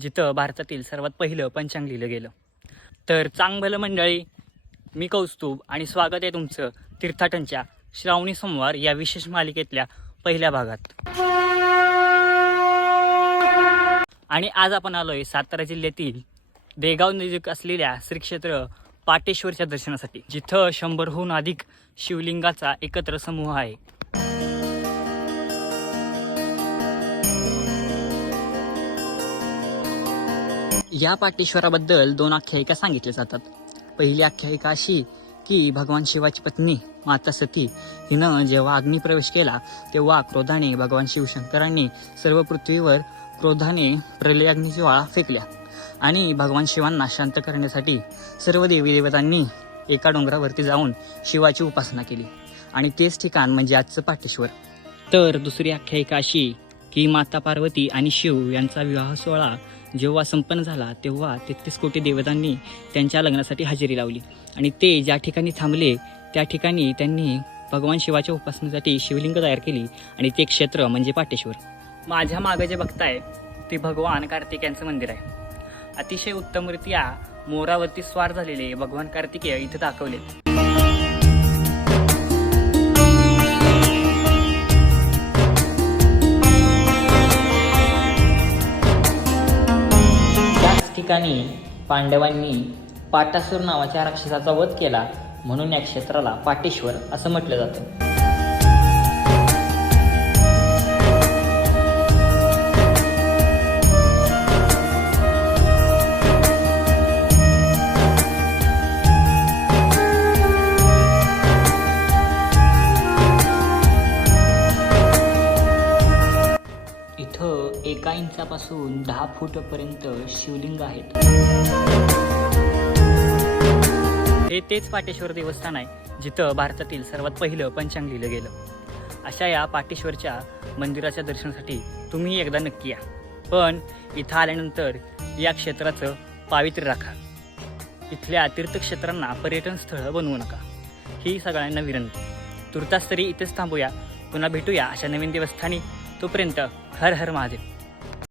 जिथं भारतातील सर्वात पहिलं पंचांग लिहिलं गेलं. तर चांगलं मंडळी मी कौस्तुभ आणि स्वागत आहे तुमचं तीर्थाटनच्या श्रावणी सोमवार या विशेष मालिकेतल्या पहिल्या भागात. आणि आज आपण आलोय सातारा जिल्ह्यातील देगाव नजीक असलेल्या श्री क्षेत्र पाटेश्वरच्या दर्शनासाठी जिथं शंभरहून अधिक शिवलिंगाचा एकत्र समूह आहे. या पाटेश्वराबद्दल दोन आख्यायिका सांगितल्या जातात. पहिली आख्यायिका अशी की भगवान शिवाची पत्नी माता सती हिनं जेव्हा अग्निप्रवेश केला तेव्हा क्रोधाने भगवान शिवशंकरांनी सर्व पृथ्वीवर क्रोधाने प्रलयाग्नी ज्वाळा फेकल्या आणि भगवान शिवांना शांत करण्यासाठी सर्व देवी देवतांनी एका डोंगरावरती जाऊन शिवाची उपासना केली. आणि तेच ठिकाण म्हणजे आजचं पाटेश्वर. तर दुसरी आख्यायिका अशी की माता पार्वती आणि शिव यांचा विवाह सोहळा जेव्हा संपन्न झाला तेव्हा तेहतीस कोटी देवतांनी त्यांच्या लग्नासाठी हजेरी लावली. आणि ते ज्या ठिकाणी थांबले त्या ठिकाणी त्यांनी भगवान शिवाच्या उपासनेसाठी शिवलिंग तयार केली आणि ते क्षेत्र म्हणजे पाटेश्वर. माझ्या मागं जे बघताय ते भगवान कार्तिकेयांचं मंदिर आहे. अतिशय उत्तमरित्या मोरावरती स्वार झालेले भगवान कार्तिकेय इथं दाखवलेत. ठिकाणी पांडवांनी पाटासूर नावाच्या राक्षसाचा वध केला म्हणून या क्षेत्राला पाटेश्वर असं म्हटलं जातं. इथं एका इंचापासून दहा फूटपर्यंत शिवलिंग आहेत. हे तेच पाटेश्वर देवस्थान आहे जिथं भारतातील सर्वात पहिलं पंचांग लिहिलं गेलं. अशा या पाटेश्वरच्या मंदिराच्या दर्शनासाठी तुम्ही एकदा नक्की या. पण इथं आल्यानंतर या क्षेत्राचं पावित्र्य राखा. इथल्या तीर्थक्षेत्रांना पर्यटन स्थळं बनवू नका. ही सगळ्यांना विनंती. तुर्तास तरी इथेच थांबूया. पुन्हा भेटूया अशा नवीन देवस्थानी तोपर्यंत हर हर महादेव.